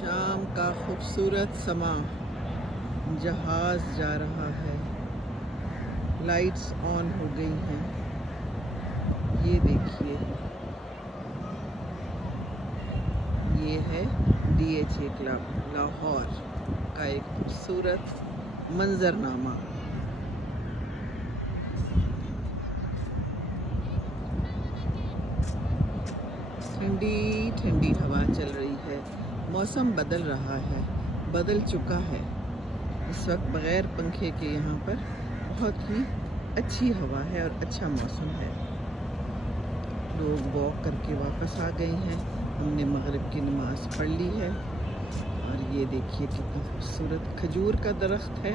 شام کا خوبصورت سما، جہاز جا رہا ہے، لائٹس آن ہو گئی ہیں۔ یہ دیکھیے، یہ ہے DHA کلب لاہور کا ایک خوبصورت منظرنامہ۔ ٹھنڈی ٹھنڈی ہوا چل رہی ہے، موسم بدل رہا ہے، بدل چکا ہے اس وقت۔ بغیر پنکھے کے یہاں پر بہت ہی اچھی ہوا ہے اور اچھا موسم ہے۔ لوگ واک کر کے واپس آ گئے ہیں، ہم نے مغرب کی نماز پڑھ لی ہے۔ اور یہ دیکھیے کتنا خوبصورت کھجور کا درخت ہے،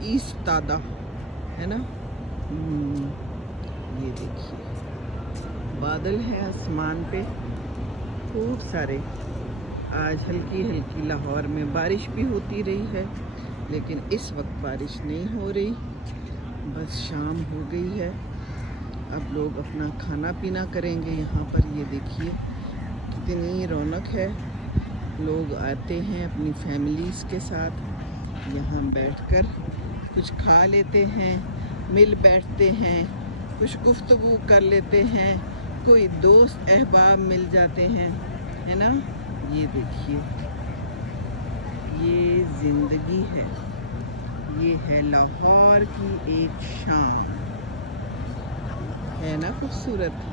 ایستادہ ہے نا۔ یہ دیکھیے بادل ہے آسمان پہ خوب سارے۔ آج ہلکی ہلکی لاہور میں بارش بھی ہوتی رہی ہے، لیکن اس وقت بارش نہیں ہو رہی، بس شام ہو گئی ہے۔ اب لوگ اپنا کھانا پینا کریں گے یہاں پر۔ یہ دیکھیے کتنی رونق ہے، لوگ آتے ہیں اپنی فیملیز کے ساتھ، یہاں بیٹھ کر کچھ کھا لیتے ہیں، مل بیٹھتے ہیں، کچھ گفتگو کر لیتے ہیں، کوئی دوست احباب مل جاتے ہیں، ہے نا۔ یہ دیکھیے، یہ زندگی ہے، یہ ہے لاہور کی ایک شام، ہے نا خوبصورت۔